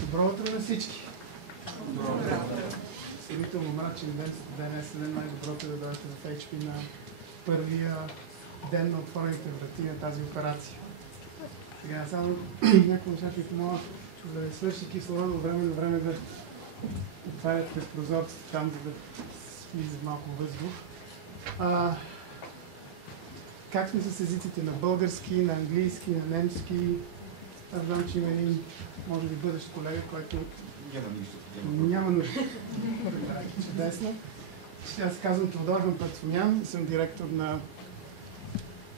Добро утро на всички! Сравнително мрачен ден, днес е най-доброто да дойдете в HP на първия ден на отворените врати на тази операция. Сега само някои неща ще ви помогна да свърши кислород от време на време да отварят през прозорците там, за да влиза малко въздух. Как сме с езиците на български, на английски, на немски? Аз знам, че има един, може би, бъдещ колега, който няма нужда. Чудесно. Аз се казвам Теодор Вампарцумян и съм директор на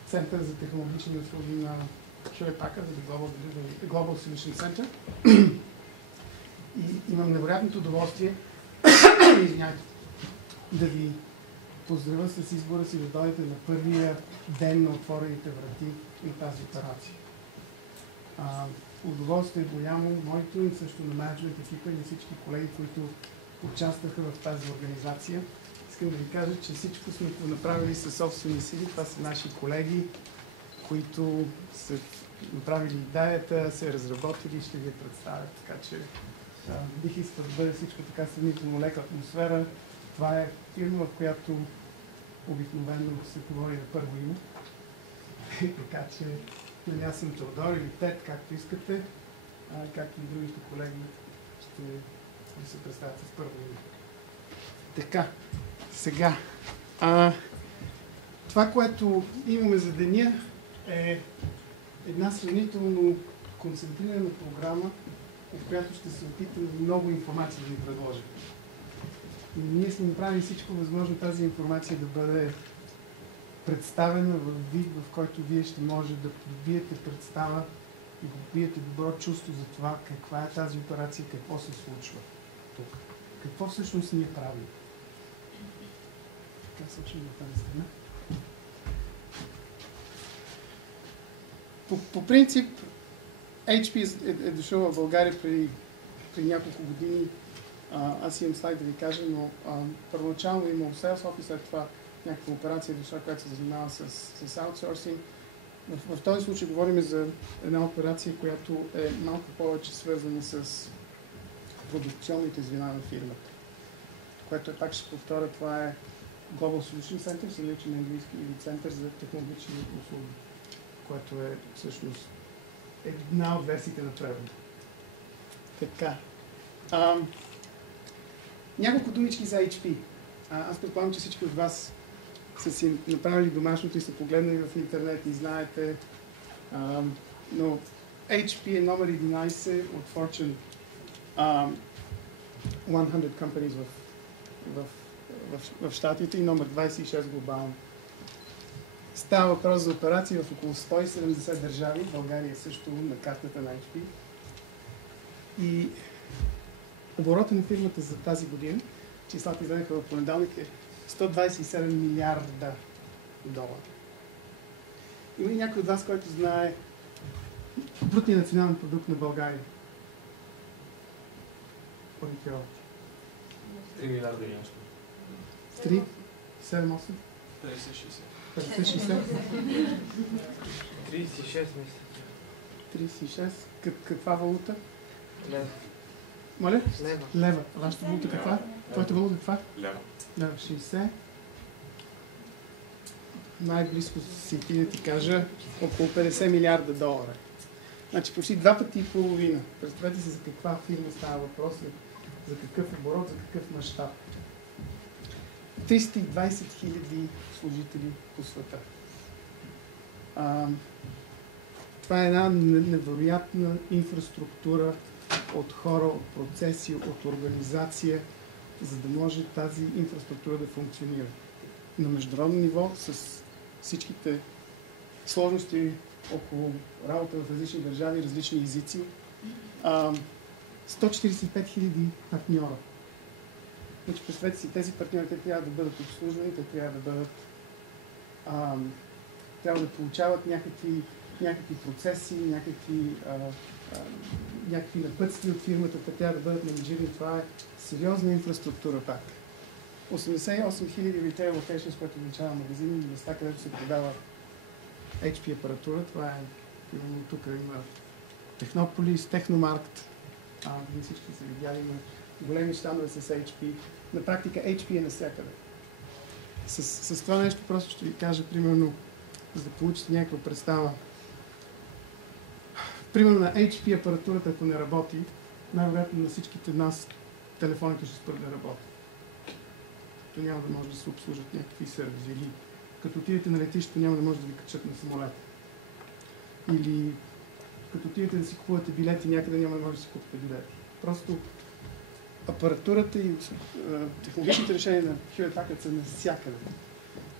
Център за технологични услуги на Hewlett Packard, Global Solution Center. И имам невероятното удоволствие да ви поздравя с избора си да дойдете на първия ден на отворените врати на тази операция. Удоволствие е голямо, моето и също на менеджмент екипа и на всички колеги, които участваха в тази организация. Искам да ви кажа, че всичко сме го направили със собствени сили. Това са наши колеги, които са направили идеята, се разработили и ще ви я представят. Така че бих искал да бъде всичко така сравнително лека атмосфера. Това е фирма, в която обикновено се говори на първо име. Така че аз съм Теодор или Тед, както искате, както и другите колеги ще ви се представят с първо име. Така, сега. Това, което имаме за деня, е една сравнително концентрирана програма, в която ще се опитам много информация да ви предложа. И ние сме направили всичко възможно тази информация да бъде представена в вид, в който вие ще може да добиете представа и да добиете добро чувство за това каква е тази операция, какво се случва тук. Какво всъщност ние правим. Така се учим в тази страна. По принцип, HP е дошъл в България при няколко години. Аз имам слайд да ви кажа, но първоначално имал Sales Office, след това някаква операция дошла, която се занимава с аутсорсинг. В този случай говорим за една операция, която е малко повече свързана с продукционните звена на фирмата. Което пак ще повторя, това е Global Solution Center, се нарича на английски, или Център за технологични услуги, което е всъщност една от версиите на превода. Така. Няколко думички за HP. Аз предполагам, че всички от вас са си направили домашното и са погледнали в интернет и знаете, но HP е номер 11 от Fortune 100 companies в Щатите и номер 26 глобално. Става въпрос за операции в около 170 държави. България е също на картата на HP. И оборота на фирмата за тази година, числата изгледаха в понеделник, е 127 милиарда долара. Има ли някой от вас, който знае брутния национален продукт на България? 3 милиарда и нещо. 3, 7, 8? 50-60. 36 36. мисля. Каква валута? Лева. Моля? Лева. Лева. Вашата валута каква? Твоята валута каква? Лева. Лева. 60. Най-близко си ти да ти кажа около 50 милиарда долара. Значи почти 2 пъти и половина. Представете си за каква фирма става въпрос, за какъв оборот, за какъв мащаб. 320 хиляди служители по света. Това е една невероятна инфраструктура от хора, от процеси, от организация, за да може тази инфраструктура да функционира. На международно ниво, с всичките сложности около работа в различни държави, различни езици, 145 хиляди партньора. Значи, представете си, тези партньори те трябва да бъдат обслужвани, те трябва да бъдат трябва да получават някакви процеси, някакви някакви напътствия от фирмата, тя да бъдат менеджирани. Това е сериозна инфраструктура пак. 88 000 retail locations, което означава магазини и места, където се продава HP апаратура. Това е, именно тук има Технополис, Техномаркт, ние всички са видяли, има големи щандове с HP. На практика HP е навсякъде. С това нещо просто ще ви кажа, примерно, за да получите някаква представа. Примерно на HP апаратурата, ако не работи, най-вероятно на всичките нас телефоните ще спрат да работят. То няма да може да се обслужат някакви сервизи. Или като отидете на летището, няма да може да ви качат на самолета. Или като отидете да си купувате билети, някъде няма да може да си купите билети. Просто апаратурата и технологичните решения на Hewlett Packard са навсякъде.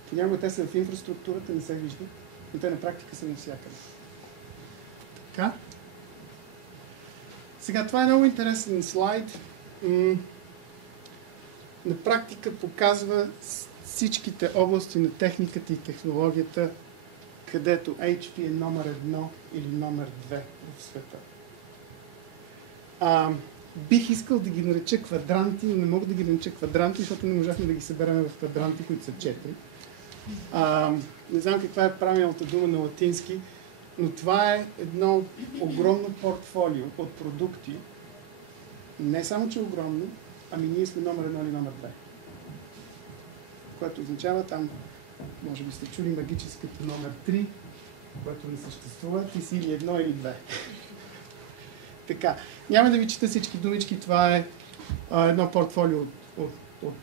Понякога те са в инфраструктурата, не се виждат, но те на практика са навсякъде. Така. Сега, това е много интересен слайд. На практика показва всичките области на техниката и технологията, където HP е номер 1 или номер 2 в света. Бих искал да ги нареча квадранти, но не мога да ги нареча квадранти, защото не можахме да ги съберем в квадранти, които са 4. Не знам каква е правилната дума на латински, но това е едно огромно портфолио от продукти. Не само, че е огромно, ами ние сме номер 1 или номер 2. Което означава там, може би сте чули магическата номер 3, което не съществува, ти си или 1 или 2. Така, няма да ви чета всички думички, това е едно портфолио от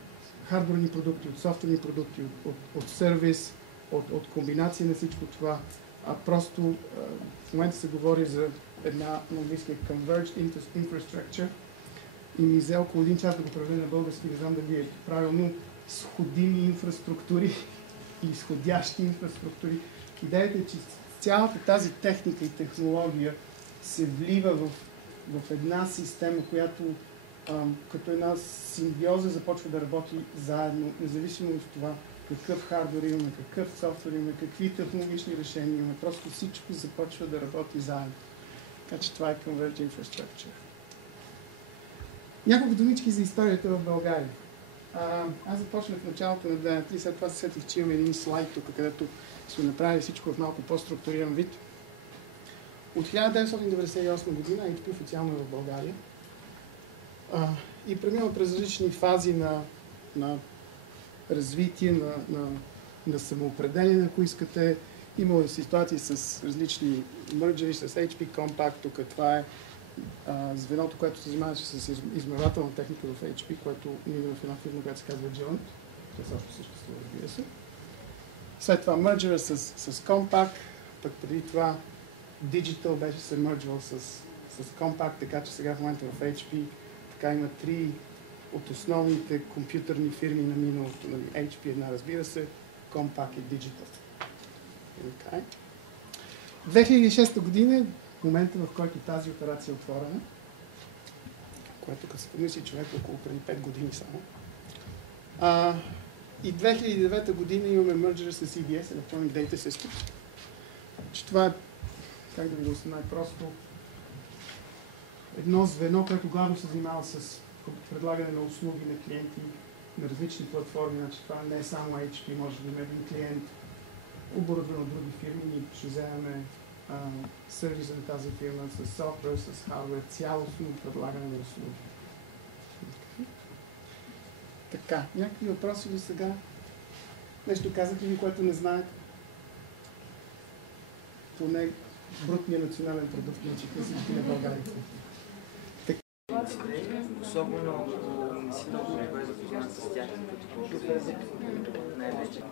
хардверни продукти, от софтуерни продукти, от сервис, от комбинация на всичко това. Просто в момента се говори за една на английски Converged Infrastructure и ми взе около 1 час да го преведа на български, не знам дали е правилно, сходими инфраструктури или сходящи инфраструктури. Идеята е, че цялата тази техника и технология се влива в една система, която като една симбиоза започва да работи заедно, независимо от това какъв хардвер имаме, какъв софтуер имаме, какви технологични решения имаме. Просто всичко започва да работи заедно. Така че това е Converged Infrastructure. Няколко думички за историята в България. Аз започнах в началото на ден, и след това се сетих, че имаме един слайд тук, където сме направили всичко в малко по-структуриран вид. От 1998 година HP официално е в България и преминава през различни фази на развитие, на самоопределение, ако искате. Имало и ситуации с различни мърджери, с HP Compact. Тук това е звеното, което се занимаваше с измервателна техника в HP, което ние в една фирма, която се казва Gelant. Това също съществува, разбира се. След това мърджера с Compact, пък преди това Digital беше се мърджвал с Compact, така че сега в момента в HP така има 3 от основните компютърни фирми на миналото. HP една, разбира се, Compaq и Digital. Okay. 2006 година е момента, в който тази операция е отворена, което като се помисли човек около преди 5 години само. И 2009 година имаме мърджера с EDS, Electronic Data System. Че това е, как да ви го най-просто, едно звено, което главно се занимава с предлагане на услуги на клиенти на различни платформи. Значи това не е само HP, може да има един клиент, оборудван от други фирми, ние ще вземем сервиса на тази фирма с софтуер, с хардвер, цялостно предлагане на услуги. Така, някакви въпроси до сега? Нещо казахте ви, което не знаете? Поне брутния национален продукт на всички на България. Особено ако не си много добре запознат с тях, като най-вече.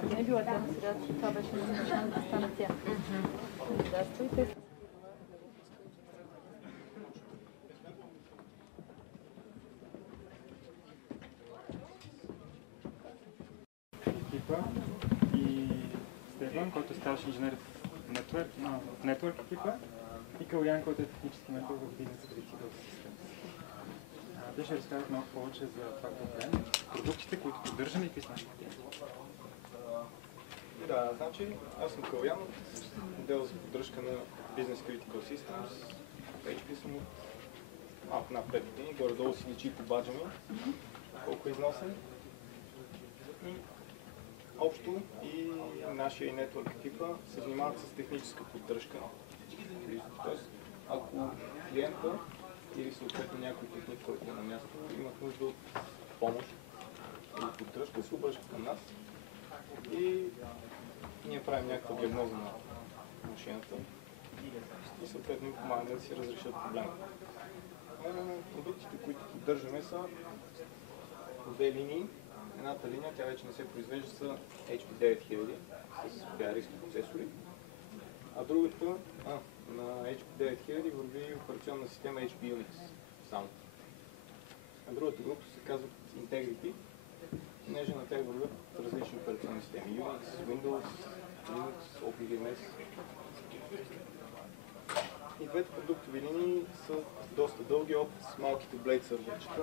Тя не била тя, сега това беше назначена да стане тя. Кандидатства и те. Екипа и Стефан, който е старши инженер в Network екипа, и Калян, който е технически ментор в Business Critical Systems. Те ще разкажат малко повече за това, което правим, продуктите, които поддържаме и какви са нашите клиенти. Да, значи аз съм Калян, отдел за поддръжка на Business Critical Systems. В HP съм от малко над 5 години, горе-долу си личи по баджа ми, колко е износен. И общо и нашия Network екипа се занимават с техническа поддръжка. Тоест, ако клиента или съответно някой техник, който е на място, имат нужда от помощ или поддръжка, се обръщат към нас и ние правим някаква диагноза на машината и съответно им помагаме да си разрешат проблема. Продуктите, които поддържаме, са по две линии. Едната линия, тя вече не се произвежда, са HP9000 с PRX процесори, а другата на HP9000 върви операционна система HP Unix само. А другата група се казва Integrity, понеже на тях вървят различни операционни системи. Unix, Windows, Linux, OpenVMS. И двете продуктови линии са доста дълги, от малките Blade сървърчета,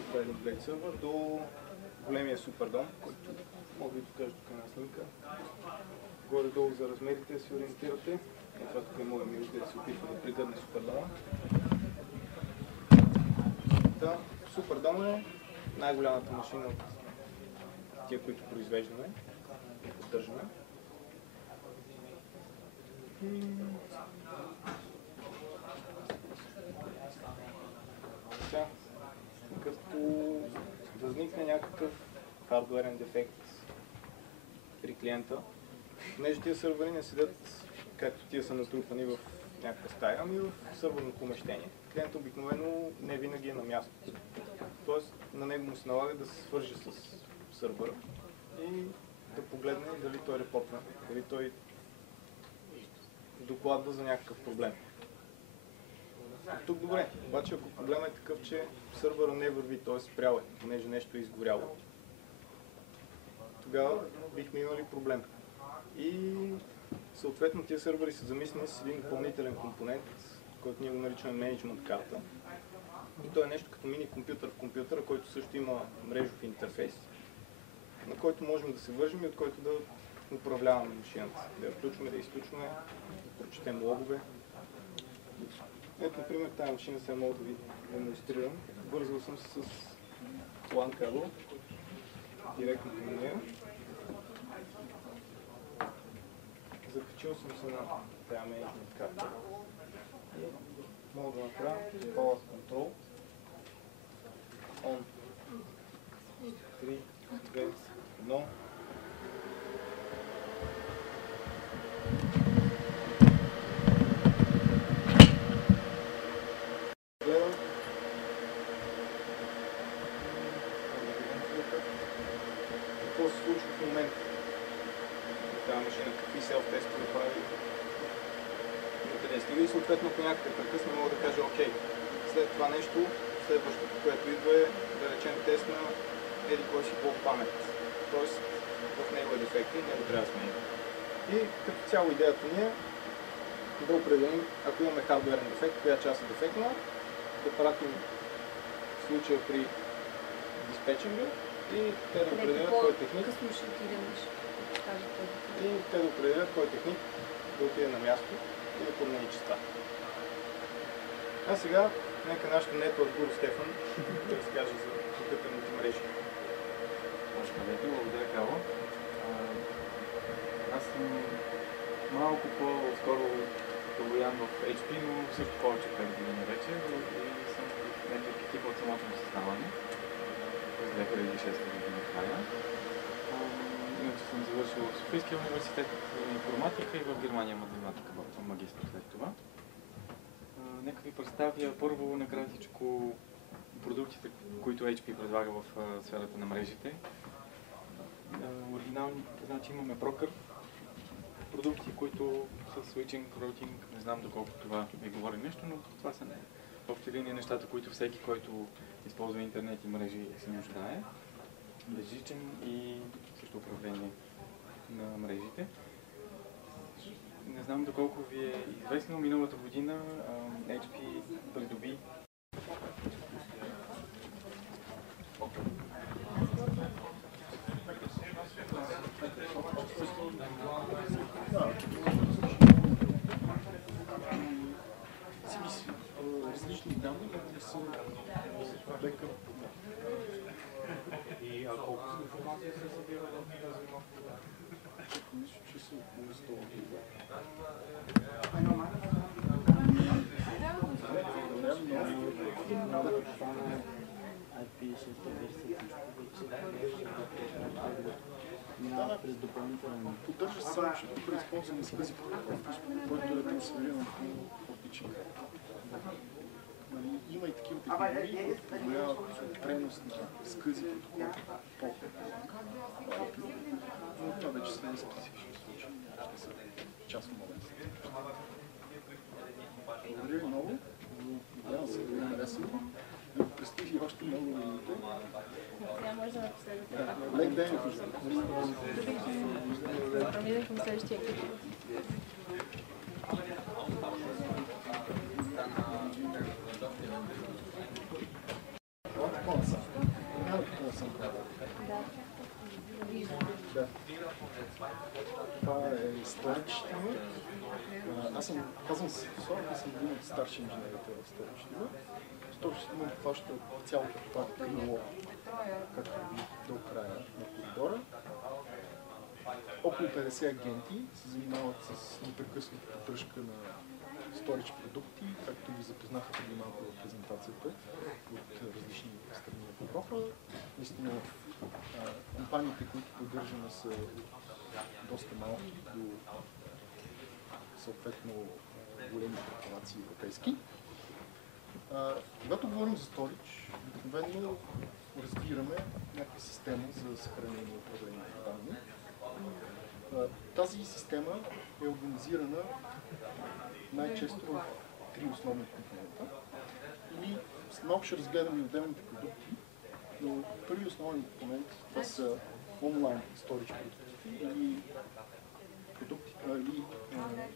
от един Blade сървър до големия Superdome, който мога да ви покажа тук на снимка. Горе-долу за размерите си ориентирате. Това тук е моя мир, където се опитва да прегърне Superdome. Да, Superdome е най-голямата машина от тия, които произвеждаме и поддържаме. Сега, като възникне някакъв хардуерен дефект при клиента, понеже тия сървъри не седят както тия са натрупани в някаква стая, ами в сървърно помещение. Клиентът обикновено не винаги е на място. Тоест на него му се налага да се свържи с сървъра и да погледне дали той репортва, дали той докладва за някакъв проблем. Тук добре, обаче ако проблемът е такъв, че сървъра не върви, т.е. спрял е, понеже нещо е изгоряло, тогава бихме имали проблем. И съответно тия сървъри са замислени с един допълнителен компонент, който ние го наричаме менеджмент карта. И то е нещо като мини компютър в компютъра, който също има мрежов интерфейс, на който можем да се вържим и от който да управляваме машината. Да я включваме, да изключваме, да прочетем логове. Ето, например, тази машина сега мога да ви демонстрирам. Вързал съм се с LAN кабел директно към нея. Закачил съм се на тази менеджмент карта и мога да направя Power Control On 3, 2, 1. Какво се случва в момента на тази машина, какви селф-тестове прави, къде стига и съответно ако някъде прекъсна мога да кажа окей, след това нещо, следващото, което идва е да речем тест на еди кой си блок памет, т.е. в него е дефект и него трябва да сменим. И като цяло идеята ни е да определим, ако имаме хардуерен дефект, коя част е дефектна, да пратим случая при диспетчинга и те да определят кой техник. И те да определят кой техник да отиде на място и да промени частта. А сега, нека нашето Network гуру Стефан да разкаже за компютърните мрежи. Благодаря, Кало. Аз съм малко по-скоро лоян в HP, но също повече 5 години вече и съм в Network екипа от самото му създаване през 2006 година края. Иначе съм завършил в Софийския университет информатика и в Германия математика, магистър след това. Нека ви представя първо накратичко продуктите, които HP предлага в сферата на мрежите. оригинални, значи имаме Procurve продукти, които са switching, routing, не знам доколко това ви говори нещо, но това са в общи линии нещата, които всеки, който използва интернет и мрежи, се нуждае. Безжичен и също управление на мрежите. Не знам доколко ви е известно, миналата година HP придоби различни данни, могат да са бекъп. И ако информация се събира в тази мафия, мисля, че са около 100 гига. Поддържа се само, защото при използване с тези който е трансфериран по оптичен. Има и такива технологии, които позволяват пренос на скъзи протокол по-плътно. Но това вече са специфични случаи. Ще са част от момента. Благодаря ви много. Надявам се да ви хареса. Предстои още много минути. Сега може да напоследък. Лек ден. Промиден към следващия екип. Това е Storage Team. Аз казвам се София, аз съм един от старши инженерите в Storage Team. Storage Team обхваща цялото това крило, както ви до края на коридора. Около 50 агенти се занимават с непрекъсната поддръжка на storage продукти, както ви запознаха преди малко в презентацията от различни страни в Европа. Наистина компаниите, които поддържаме, са доста малки до съответно големи корпорации европейски. Когато говорим за storage, обикновено разбираме някаква система за съхранение и управление на данни. Тази система е организирана най-често в три основни компонента. Или малко ще разгледаме и отделните продукти, но първи основен компонент това са онлайн storage продукти или продукти, или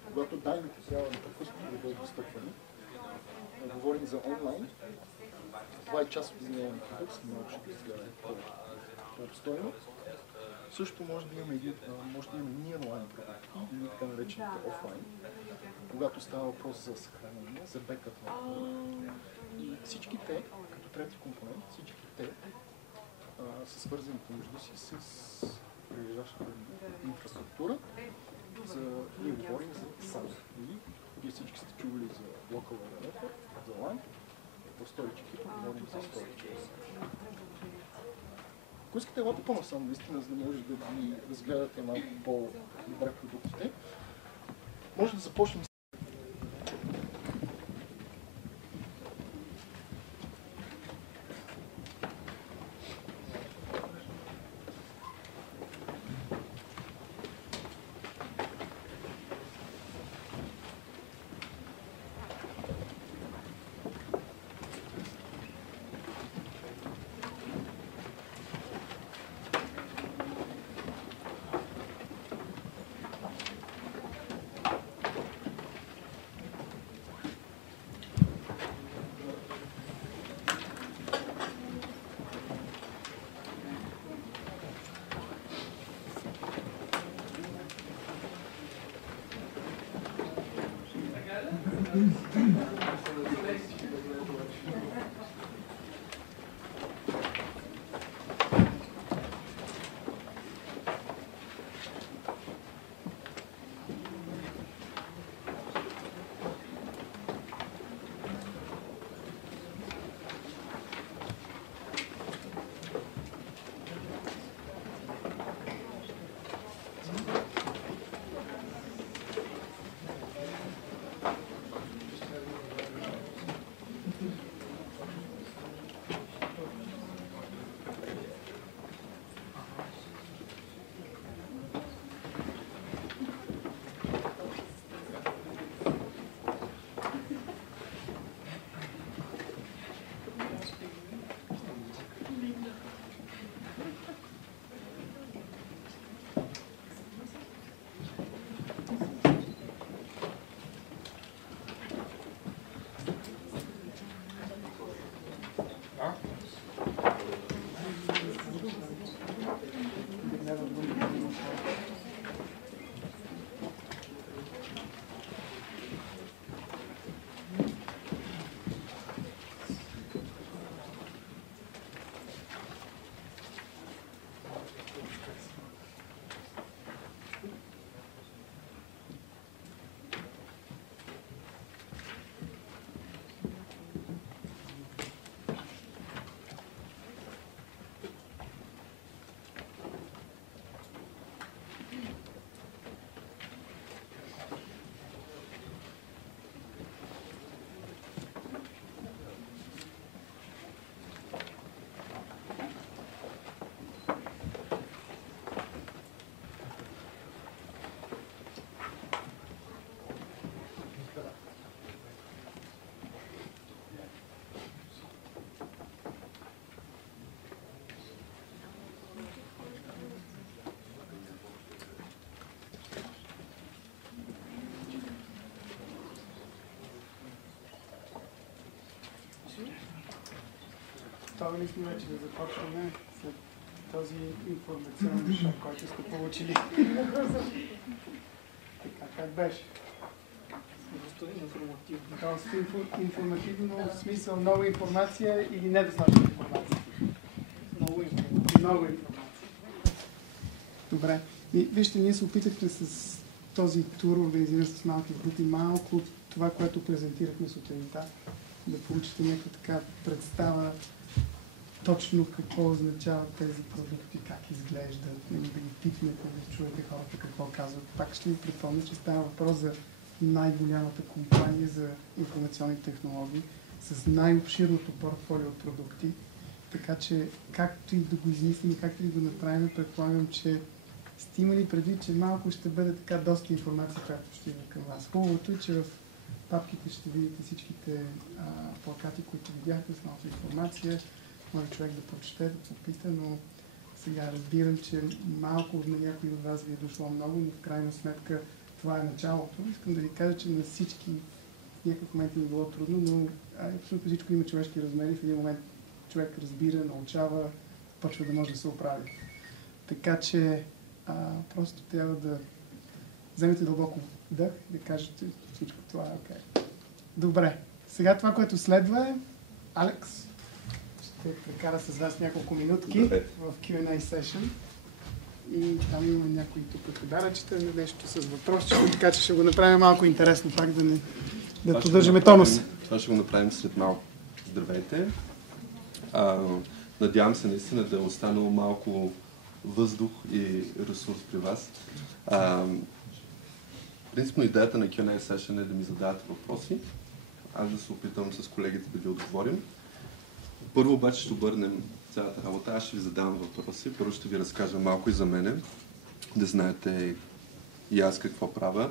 когато данните трябва непрекъснато да бъдат достъпвани. Говорим за онлайн. Това е част от изменение продукт, малко ще разгледаме по-обстойно. Също може да имаме и онлайн продукти, или така наречените офлайн, когато става въпрос за съхранение, за бекъп на продукт. И всички те, като трети компонент, всички те са свързани помежду си с прилежащата инфраструктура. Ние говорим за SAN. Вие всички сте чували за Local Area Network, за LAN. В Storage екипа говорим за Storage. Ако искате елате по-насам, наистина, за да може да ви разгледате малко по-добре продуктите, може да започнем. Готови ли сме вече да започваме след този информационен шок, който сте получили? Така, как беше? Доста информативно, в смисъл много информация или недостатъчно информация? Много информация. Добре. Вижте, ние се опитахме с този тур, организиран с малки групи, малко от това, което презентирахме сутринта, да получите някаква така представа точно какво означават тези продукти, как изглеждат, да ги пипнете, да чуете хората какво казват. Пак ще ви припомня, че става въпрос за най-голямата компания за информационни технологии, с най-обширното портфолио от продукти. Така че, както и да го измислим, както и да го направим, предполагам, че сте имали предвид, че малко ще бъде така доста информация, която ще има към вас. Хубавото е, че в папките ще видите всичките плакати, които видяхте с малко информация. Може човек да прочете, да попита, но сега разбирам, че малко на някой от вас ви е дошло много, но в крайна сметка това е началото. Искам да ви кажа, че на всички в някакъв момент им е било трудно, но абсолютно всичко има човешки размери. В един момент човек разбира, научава, почва да може да се оправи. Така че просто трябва да вземете дълбоко дъх и да кажете всичко това е окей. Добре. Сега това, което следва е Алекс ще прекара с вас няколко минутки в Q&A session. И там имаме някои тук подаръчета, нещо с въпроси, така че ще го направим малко интересно, пак да поддържаме тонуса. Това ще го направим след малко. Здравейте! Надявам се наистина да е останало малко въздух и ресурс при вас. Принципно идеята на Q&A session е да ми задавате въпроси. Аз да се опитам с колегите да ви отговорим. Първо обаче ще обърнем цялата работа. Аз ще ви задавам въпроси. Първо ще ви разкажа малко и за мене, да знаете и аз какво правя.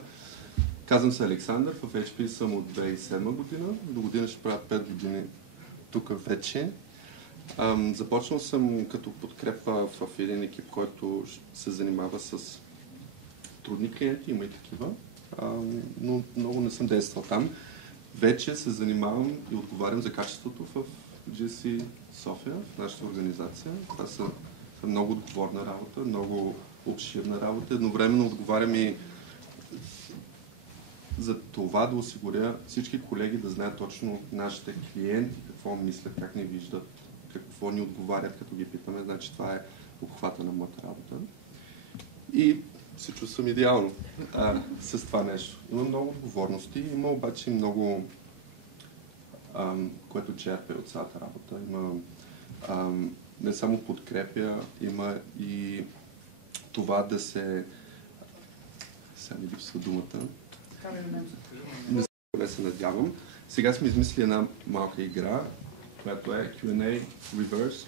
Казвам се Александър, в HP съм от 2007 година. До година ще правя 5 години тук вече. Започнал съм като подкрепа в един екип, който се занимава с трудни клиенти, има и такива, но много не съм действал там. Вече се занимавам и отговарям за качеството в GSC София, в нашата организация. Това са много отговорна работа, много обширна работа. Едновременно отговарям и за това да осигуря всички колеги да знаят точно нашите клиенти, какво мислят, как ни виждат, какво ни отговарят, като ги питаме. Значи това е обхвата на моята работа. И се чувствам идеално с това нещо. Има много отговорности, има обаче много, което черпя от цялата работа. Има не само подкрепя, има и това да се... Сега ми липсва думата. Не се надявам. Сега сме измислили една малка игра, която е Q&A Reverse,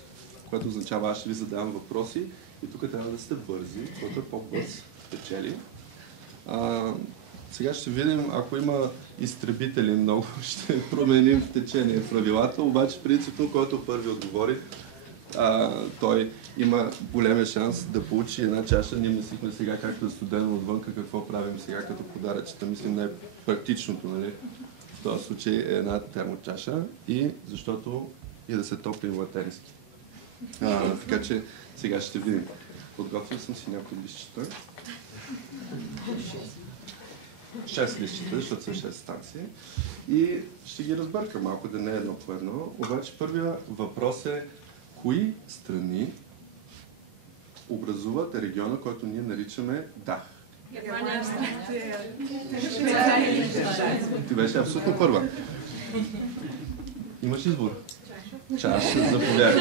което означава аз ще ви задавам въпроси и тук трябва да сте бързи, който е по-бърз, печели. Сега ще видим, ако има изтребители много, ще променим в течение правилата, обаче принципно, който първи отговори, той има големия шанс да получи една чаша. Ние мислихме сега, както е студено отвънка, какво правим сега като подаръчета. Мислим най-практичното, нали? В този случай е една термочаша и защото и да се топли латенски. Така че сега ще видим. Подготвил съм си някои листчета. 6 листчета, защото са 6 станции. И ще ги разбъркам малко, да не е едно по едно. Обаче първия въпрос е: кои страни образуват региона, който ние наричаме ДАХ? Германия, Австрия, Ти беше абсолютно първа. Имаш избор. Чаша, заповядай.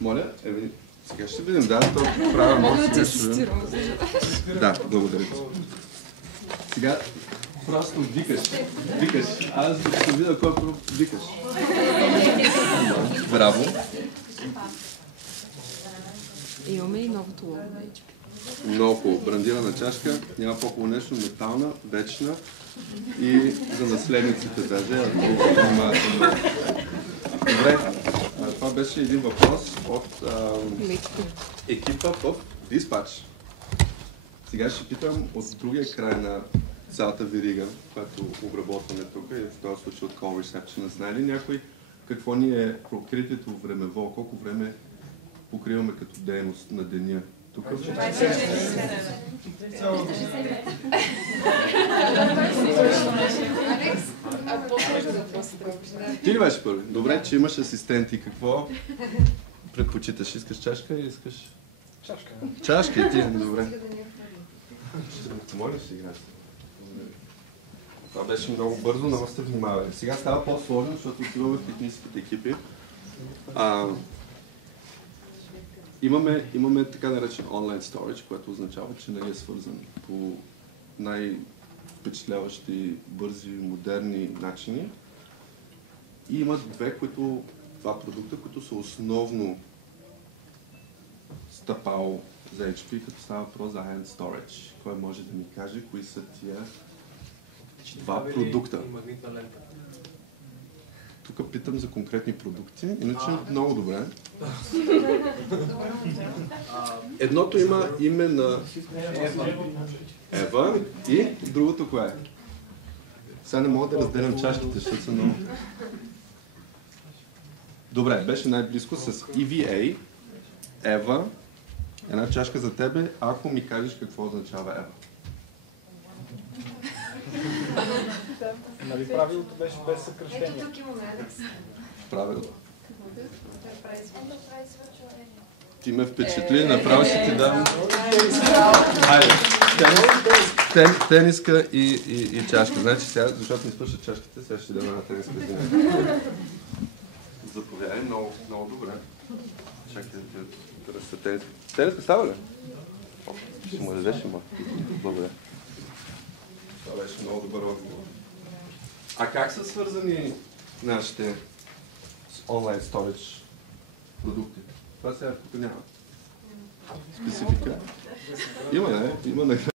Моля? Сега ще видим. Да, то правя много смешно. Да, благодаря. Сега просто викаш. Аз да ще видя кой викаш. Браво. Имаме и новото лого на HP. Много хубаво. Брандирана чашка, няма по-хубаво нещо, метална, вечна и за наследниците даже. Добре, това беше един въпрос от екипа в Dispatch. Сега ще питам от другия край на цялата верига, която обработваме тук, и в този случай от Call Reception. Знае ли някой какво ни е прокритието времево, колко време покриваме като дейност на деня? Тук Ти ли беше първи? Добре, че имаш асистенти. Какво предпочиташ? Искаш чашка или искаш... Чашка. Чашка и ти, добре. Моля си играш. Това беше много бързо, много сте внимавали. Сега става по-сложно, защото отиваме в техническите екипи. Имаме така наречен онлайн storage, което означава, че не е свързан по най-впечатляващи, бързи, модерни начини. И има два продукта, които са основно стъпало за HP, като става въпрос за Ion Storage. Кой може да ми каже кои са тия два продукта? Тук питам за конкретни продукти, иначе много добре. Едното има име на Ева и другото кое е? Сега не мога да разделям чашките, защото са много... Добре, беше най-близко с EVA, Ева, една чашка за тебе, ако ми кажеш какво означава Ева. Нали правилото беше без съкръщение? Ето тук имаме, Алекс. Правило. Enterprise Virtual Area. Ти ме впечатли, направо ще ти дам... Хайде, тениска и чашка. Значи сега, защото ми свършат чашките, сега ще дам една тениска за нея. Заповядай, много добре. Чакай да ръста тениска. Тениска става ли? Ще му дадеш, има. Благодаря. Това беше много добър отговор. А как са свързани нашите онлайн storage продукти? Това сега тук няма. Специфика. Има, не? Има накрая.